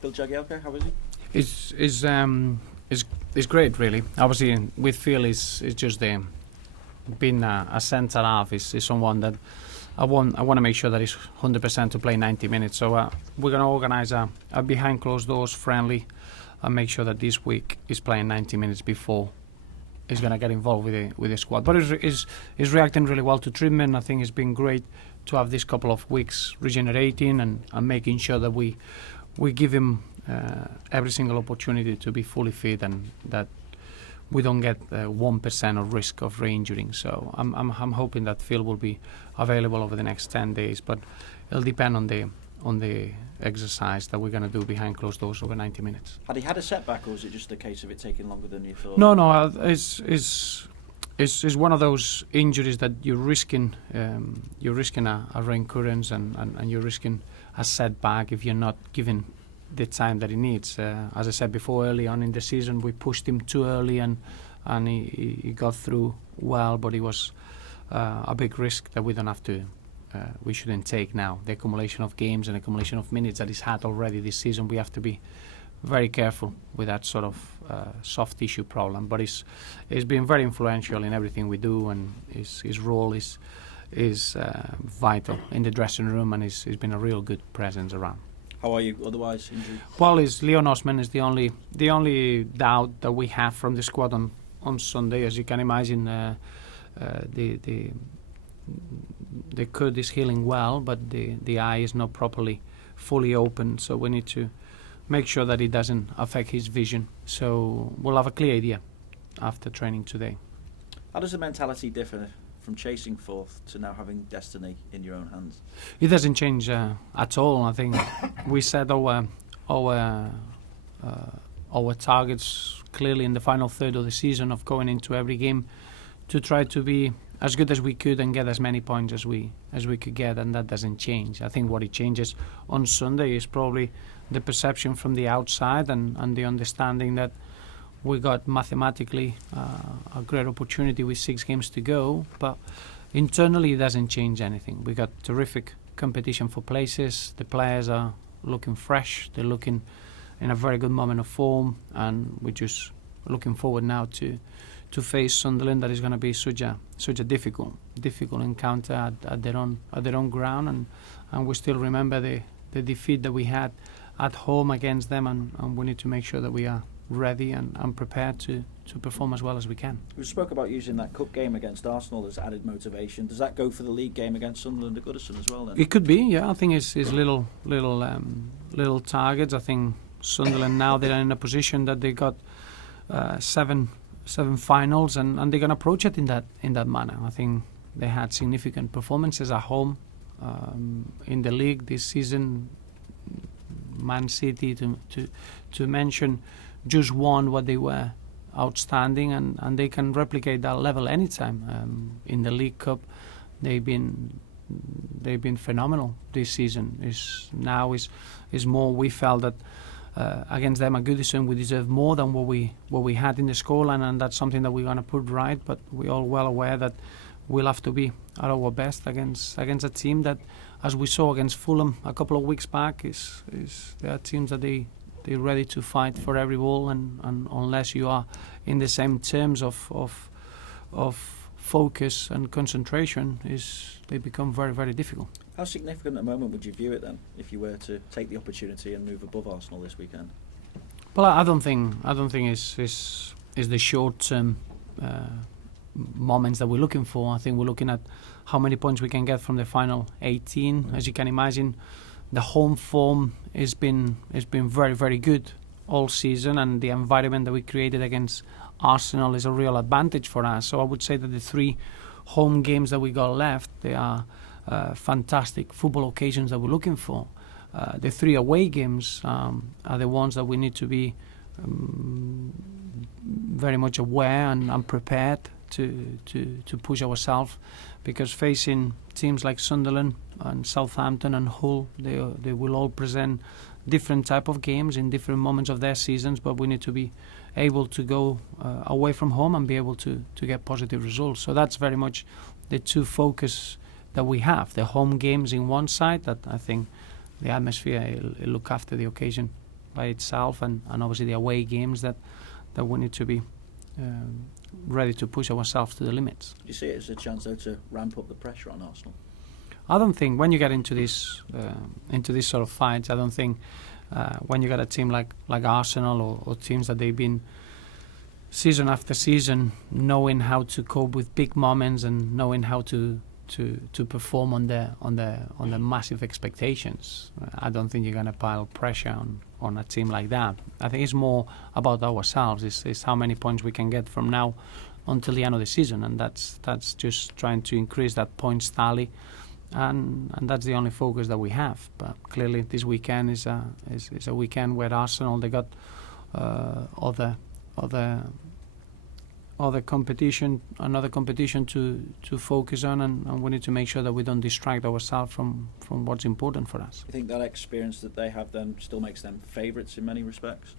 Bill Jagielka, how is he? Is great, really. Obviously, with Phil is just being a centre half is someone that I want to make sure that he's 100% to play 90 minutes. So we're going to organise a behind closed doors friendly and make sure that this week he's playing 90 minutes before he's going to get involved with the squad. But he's reacting really well to treatment. I think it's been great to have this couple of weeks regenerating and making sure that we give him every single opportunity to be fully fit and that we don't get 1% of risk of re-injuring. So I'm hoping that Phil will be available over the next 10 days, but it'll depend on the exercise that we're going to do behind closed doors over 90 minutes. Had he had a setback, or was it just a case of it taking longer than you thought? No, it's one of those injuries that you're risking a recurrence and you're risking a setback if you're not given the time that he needs. As I said before, early on in the season we pushed him too early and he got through well, but it was a big risk that we shouldn't take now. The accumulation of games and accumulation of minutes that he's had already this season, we have to be very careful with that sort of soft tissue problem. But he's been very influential in everything we do, and his role is vital in the dressing room, and he's been a real good presence around. How are you otherwise, injured? Well, Leon Osman is the only doubt that we have from the squad on Sunday. As you can imagine, the cut is healing well, but the eye is not properly fully open, so we need to make sure that it doesn't affect his vision. So we'll have a clear idea after training today. How does the mentality differ from chasing fourth to now having destiny in your own hands? It doesn't change at all. I think we set our targets clearly in the final third of the season of going into every game to try to be as good as we could and get as many points as we could get, and that doesn't change. I think what it changes on Sunday is probably the perception from the outside and the understanding that we got mathematically a great opportunity with 6 games to go, but internally it doesn't change anything. We got terrific competition for places. The players are looking fresh. They're looking in a very good moment of form, and we're just looking forward now to face Sunderland. That is going to be such a difficult encounter at their own ground, and we still remember the defeat that we had at home against them, and we need to make sure that we are ready and prepared to perform as well as we can. We spoke about using that cup game against Arsenal as added motivation. Does that go for the league game against Sunderland at Goodison as well then? It could be, yeah. I think it's little targets. I think Sunderland now they're in a position that they got 7 finals, and they're going to approach it in that manner. I think they had significant performances at home in the league this season. Man City, to mention just one, what they were outstanding, and they can replicate that level anytime. In the League Cup, they've been phenomenal this season. Is more, we felt that against them at Goodison we deserve more than what we had in the scoreline, and that's something that we're going to put right. But we're all well aware that we'll have to be at our best against a team that, as we saw against Fulham a couple of weeks back, there are teams that they're ready to fight for every ball, and unless you are in the same terms of focus and concentration, they become very, very difficult. How significant a moment would you view it then, if you were to take the opportunity and move above Arsenal this weekend? Well, I don't think it's the short-term moments that we're looking for. I think we're looking at how many points we can get from the final 18. As you can imagine, the home form has been very, very good all season, and the environment that we created against Arsenal is a real advantage for us. So I would say that the 3 home games that we got left, they are fantastic football occasions that we're looking for. The 3 away games are the ones that we need to be very much aware and prepared to push ourselves, because facing teams like Sunderland and Southampton and Hull, they will all present different type of games in different moments of their seasons, but we need to be able to go away from home and be able to get positive results. So that's very much the two focus that we have. The home games in one side, that I think the atmosphere will look after the occasion by itself, and obviously the away games that we need to be ready to push ourselves to the limits. Do you see it as a chance, though, to ramp up the pressure on Arsenal? I don't think when you get into this sort of fights, I don't think when you got a team like Arsenal or teams that they've been season after season knowing how to cope with big moments and knowing how to perform on the massive expectations. I don't think you're going to pile pressure on a team like that. I think it's more about ourselves. It's how many points we can get from now until the end of the season, and that's just trying to increase that points tally, and that's the only focus that we have. But clearly, this weekend is a weekend where Arsenal, they got other competition, another competition to focus on, and we need to make sure that we don't distract ourselves from what's important for us. You think that experience that they have then still makes them favourites in many respects?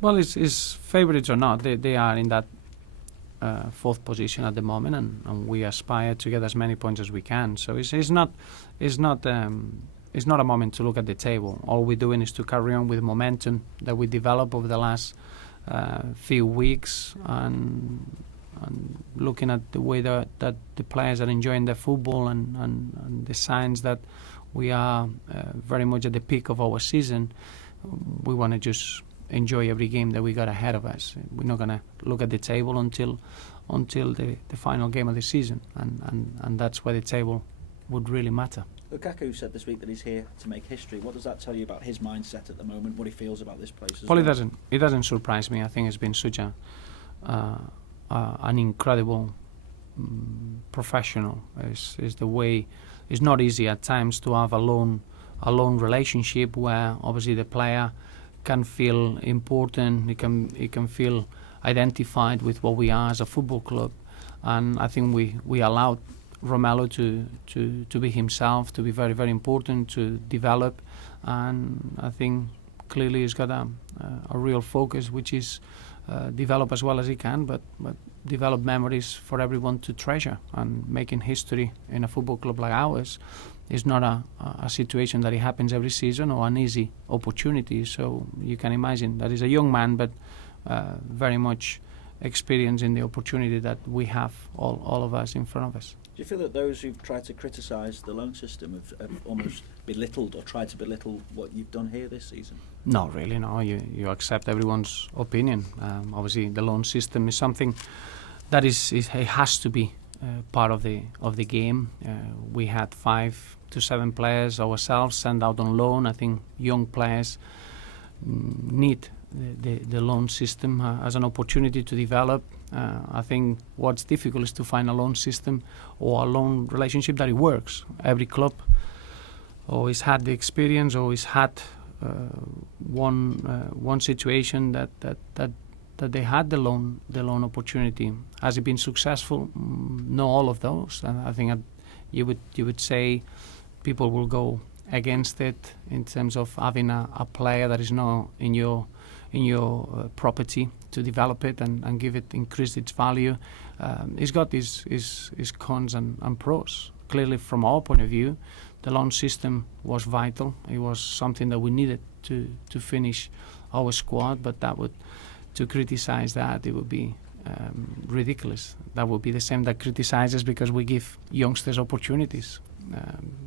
Well, it's favourites or not, they are in that fourth position at the moment, and we aspire to get as many points as we can. So it's not a moment to look at the table. All we're doing is to carry on with momentum that we developed over the last few weeks, and looking at the way that the players are enjoying their football, and the signs that we are very much at the peak of our season. We want to just enjoy every game that we got ahead of us. We're not going to look at the table until the final game of the season, and that's where the table would really matter. Lukaku said this week that he's here to make history. What does that tell you about his mindset at the moment, what he feels about this place as well? It doesn't surprise me. I think it's been such an incredible professional. Is the way. It's not easy at times to have a lone relationship where obviously the player can feel important. He can feel identified with what we are as a football club, and I think we allowed Romelu to be himself, to be very, very important, to develop, and I think clearly he's got a real focus, which is develop as well as he can, but develop memories for everyone to treasure. And making history in a football club like ours is not a situation that it happens every season or an easy opportunity. So you can imagine that he's a young man, but very much experienced in the opportunity that we have, all of us in front of us. Do you feel that those who've tried to criticise the loan system have almost belittled or tried to belittle what you've done here this season? No, really, no. You accept everyone's opinion. Obviously, the loan system is something that it has to be part of the game. We had 5 to 7 players ourselves sent out on loan. I think young players need the loan system as an opportunity to develop. I think what's difficult is to find a loan system or a loan relationship that it works. Every club always had the experience, always had one situation that they had the loan opportunity. Has it been successful? No, all of those. And I think you would say people will go against it in terms of having a player that is not in your property to develop it and increase its value. It's got its cons and pros. Clearly, from our point of view, the loan system was vital. It was something that we needed to finish our squad, but to criticize that, it would be ridiculous. That would be the same that criticizes because we give youngsters opportunities.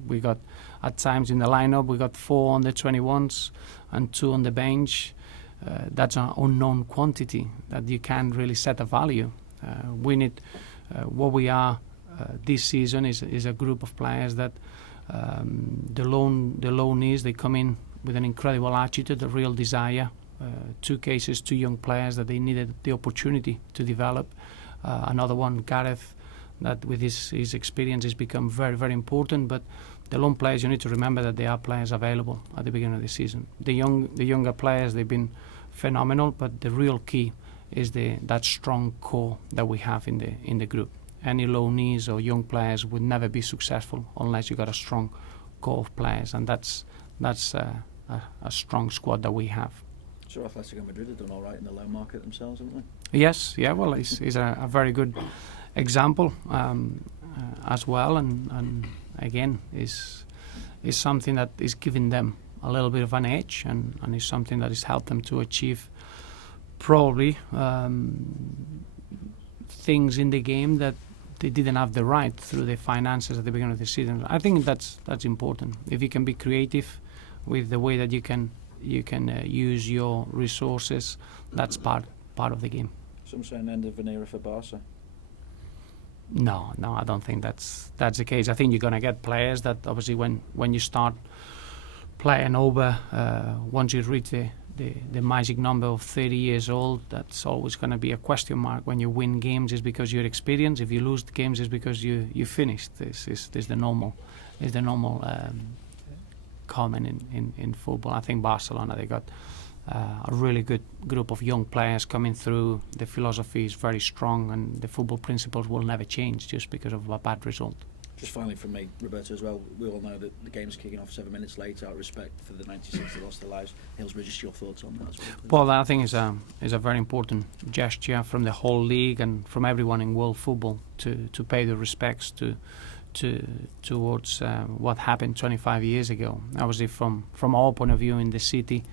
We got, at times in the lineup, we got 4 on the 21s and 2 on the bench. That's an unknown quantity that you can't really set a value. We need what we are this season is a group of players that the loanees, they come in with an incredible attitude, a real desire. 2 cases, 2 young players that they needed the opportunity to develop. Another one, Gareth, that with his experience has become very, very important. But the loan players, you need to remember that there are players available at the beginning of the season. The younger players, they've been phenomenal, but the real key is that strong core that we have in the group. Any loanees or young players would never be successful unless you got a strong core of players, and that's a strong squad that we have. So Atletico Madrid have done all right in the loan market themselves, haven't they? Yes, yeah. Well, he's a very good example as well, and again is something that is giving them a little bit of an edge, and is something that has helped them to achieve probably things in the game that they didn't have the right through the finances at the beginning of the season. I think that's important. If you can be creative with the way that you can use your resources, that's part of the game. Some saying end of an era for Barca. No, I don't think that's the case. I think you're going to get players that obviously when you start playing over, once you reach the magic number of 30 years old, that's always going to be a question mark. When you win games, is because you're experienced. If you lose the games, is because you finished. This is the normal comment in football. I think Barcelona, they got a really good group of young players coming through. The philosophy is very strong, and the football principles will never change just because of a bad result. Just finally from me, Roberto, as well, we all know that the game's kicking off 7 minutes late out of respect for the 96 that lost their lives. Hillsborough, just your thoughts on that as well, please. Well, I think is a very important gesture from the whole league and from everyone in world football to pay the respects towards what happened 25 years ago. Obviously, from our point of view in the city,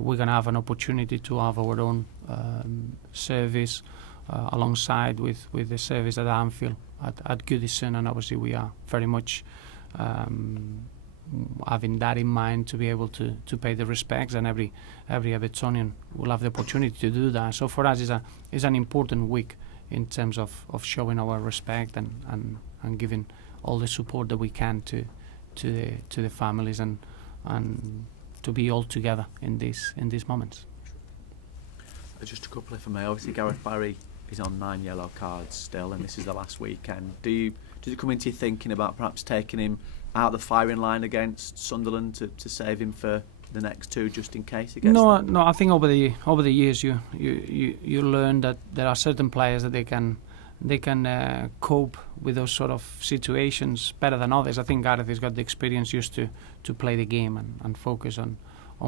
we're going to have an opportunity to have our own service alongside with the service at Anfield at Goodison, and obviously we are very much having that in mind to be able to pay the respects, and every Evertonian will have the opportunity to do that. So for us, is an important week in terms of showing our respect and giving all the support that we can to the families and to be all together in these moments. Just a couple if I may. Obviously, Gareth Barry is on 9 yellow cards still, and this is the last weekend. Does it come into your thinking about perhaps taking him out the firing line against Sunderland to save him for the next two, just in case? No. I think over the years you learn that there are certain players that they can cope with those sort of situations better than others. I think Gareth has got the experience used to play the game and focus on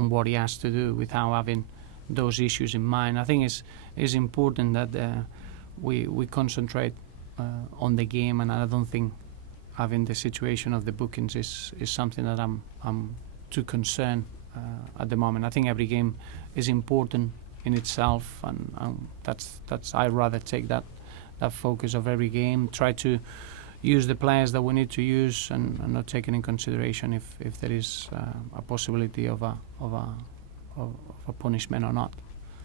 what he has to do without having those issues in mind. I think it's important that we concentrate on the game, and I don't think having the situation of the bookings is something that I'm too concerned at the moment. I think every game is important in itself, and that's I'd rather take that focus of every game, try to use the players that we need to use, and not taking in consideration if there is a possibility of a punishment or not.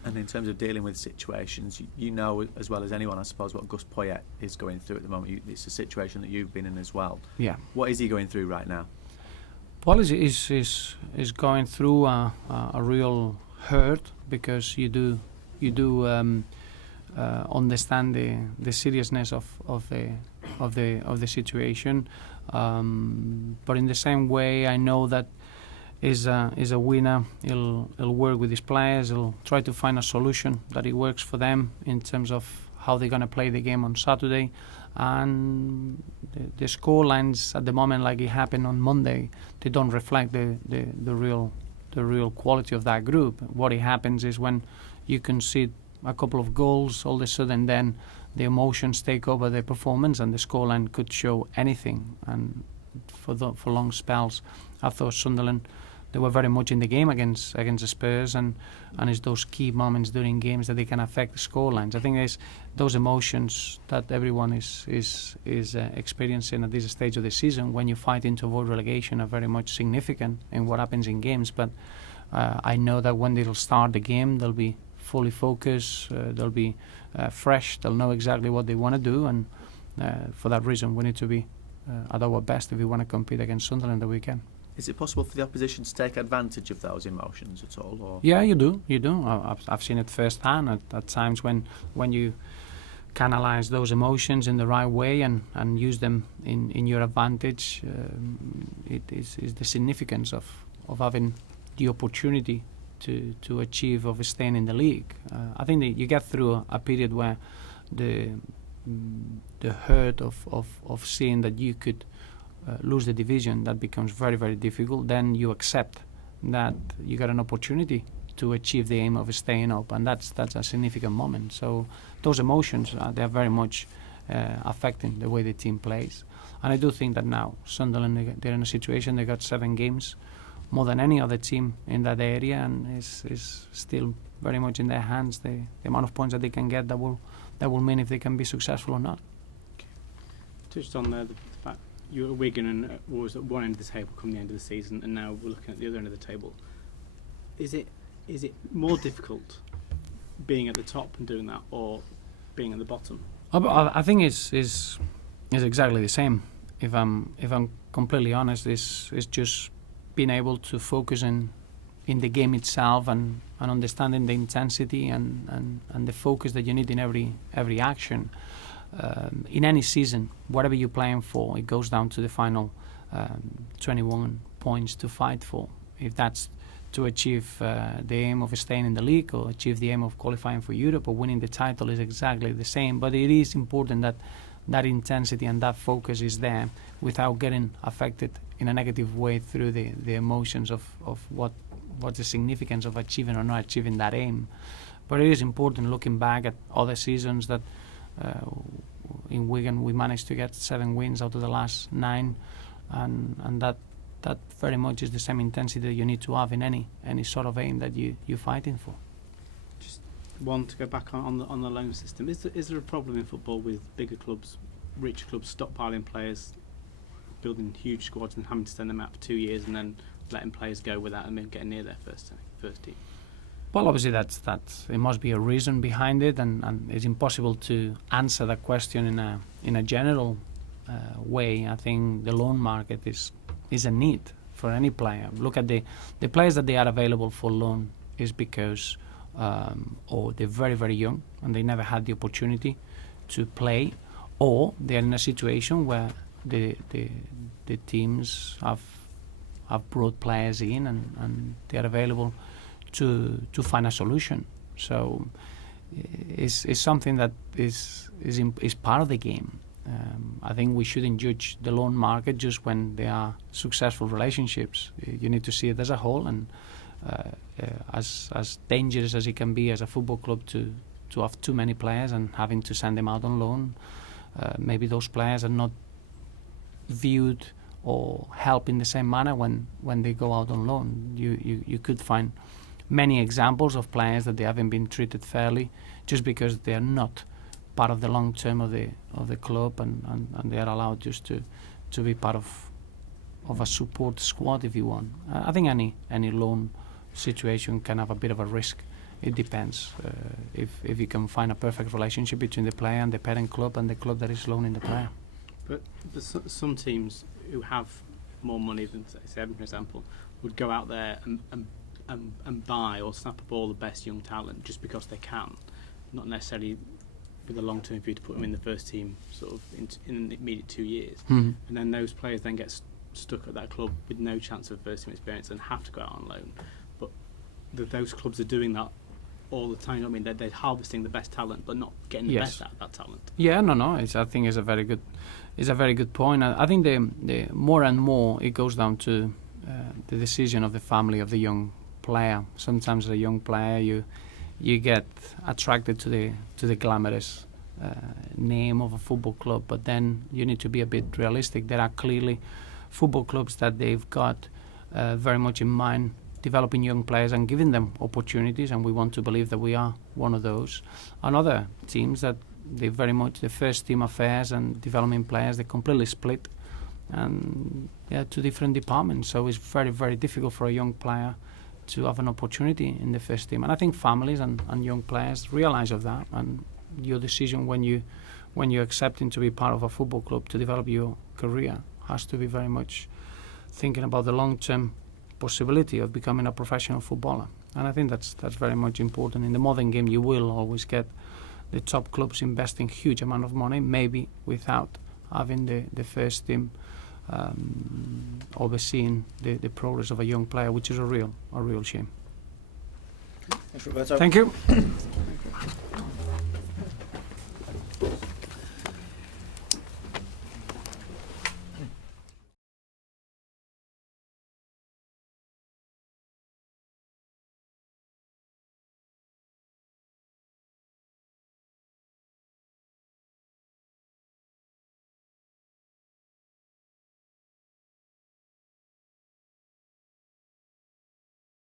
And in terms of dealing with situations, you know as well as anyone, I suppose, what Gus Poyet is going through at the moment. It's a situation that you've been in as well. Yeah. What is he going through right now? Paul is going through a real hurt, because you do understand the seriousness of the situation, but in the same way, I know that is a winner. He'll work with his players. He'll try to find a solution that it works for them in terms of how they're going to play the game on Saturday. And the score lines at the moment, like it happened on Monday, they don't reflect the real quality of that group. What it happens is when you concede a couple of goals, all of a sudden then the emotions take over the performance, and the scoreline could show anything. And for long spells, I thought Sunderland, they were very much in the game against the Spurs, and it's those key moments during games that they can affect the scorelines. I think there's those emotions that everyone is experiencing at this stage of the season when you fight to avoid relegation are very much significant in what happens in games. But I know that when they'll start the game, they'll be fully focused, they'll be fresh, they'll know exactly what they want to do, and for that reason we need to be at our best if we want to compete against Sunderland the weekend. Is it possible for the opposition to take advantage of those emotions at all? Or? Yeah, you do. I've seen it firsthand at times when you canalize those emotions in the right way and use them in your advantage. It is the significance of having the opportunity to achieve of staying in the league. I think that you get through a period where the hurt of seeing that you could lose the division, that becomes very, very difficult. Then you accept that you got an opportunity to achieve the aim of staying up, and that's a significant moment. So those emotions, they are very much affecting the way the team plays. And I do think that now Sunderland, they're in a situation, they got 7 games, more than any other team in that area, and is still very much in their hands. The amount of points that they can get, that will mean if they can be successful or not. Touched on the fact you were at Wigan and was at one end of the table come the end of the season, and now we're looking at the other end of the table. Is it more difficult being at the top and doing that, or being at the bottom? I think it's exactly the same. If I'm completely honest, it's just being able to focus in the game itself and understanding the intensity and the focus that you need in every action. In any season, whatever you're playing for, it goes down to the final 21 points to fight for. If that's to achieve the aim of staying in the league or achieve the aim of qualifying for Europe or winning the title, is exactly the same. But it is important that intensity and that focus is there without getting affected in a negative way through the emotions of what's the significance of achieving or not achieving that aim. But it is important looking back at other seasons that in Wigan we managed to get 7 wins out of the last 9, and that very much is the same intensity that you need to have in any sort of aim that you're fighting for. Just one to go back on the loan system. Is there a problem in football with bigger clubs, richer clubs stockpiling players, building huge squads and having to send them out for 2 years and then letting players go without them getting near their first team? Well, obviously that's it must be a reason behind it, and it's impossible to answer that question in a general way. I think the loan market is a need for any player. Look at the players that they are available for loan is because or they're very, very young and they never had the opportunity to play, or they're in a situation where the teams have brought players in and they are available to find a solution. So it's something that is part of the game. I think we shouldn't judge the loan market just when there are successful relationships. You need to see it as a whole, and as dangerous as it can be as a football club to have too many players and having to send them out on loan, maybe those players are not viewed or helped in the same manner when they go out on loan. You could find many examples of players that they haven't been treated fairly just because they are not part of the long term of the club, and they are allowed just to be part of a support squad, if you want. I think any loan situation can have a bit of a risk. It depends if you can find a perfect relationship between the player and the parent club and the club that is loaning the player. But some teams who have more money than, say, Everton, for example, would go out there and buy or snap up all the best young talent just because they can, not necessarily with a long-term view to put them in the first team sort of in the immediate 2 years. Mm-hmm. And then those players then get stuck at that club with no chance of first team experience and have to go out on loan. But those clubs are doing that all the time. I mean, they're harvesting the best talent but not getting the best out of that talent. Yeah, no. I think it's a very good point. I think the more and more it goes down to the decision of the family of the young player. Sometimes as a young player you get attracted to the glamorous name of a football club, but then you need to be a bit realistic. There are clearly football clubs that they've got very much in mind developing young players and giving them opportunities, and we want to believe that we are one of those. And other teams that they very much the first team affairs and developing players, they completely split, and two different departments. So it's very, very difficult for a young player to have an opportunity in the first team. And I think families and young players realize of that, and your decision when you're accepting to be part of a football club to develop your career has to be very much thinking about the long-term possibility of becoming a professional footballer. And I think that's very much important. In the modern game you will always get the top clubs investing huge amount of money, maybe without having the first team overseeing the progress of a young player, which is a real shame. Thanks, Roberto. Thank you.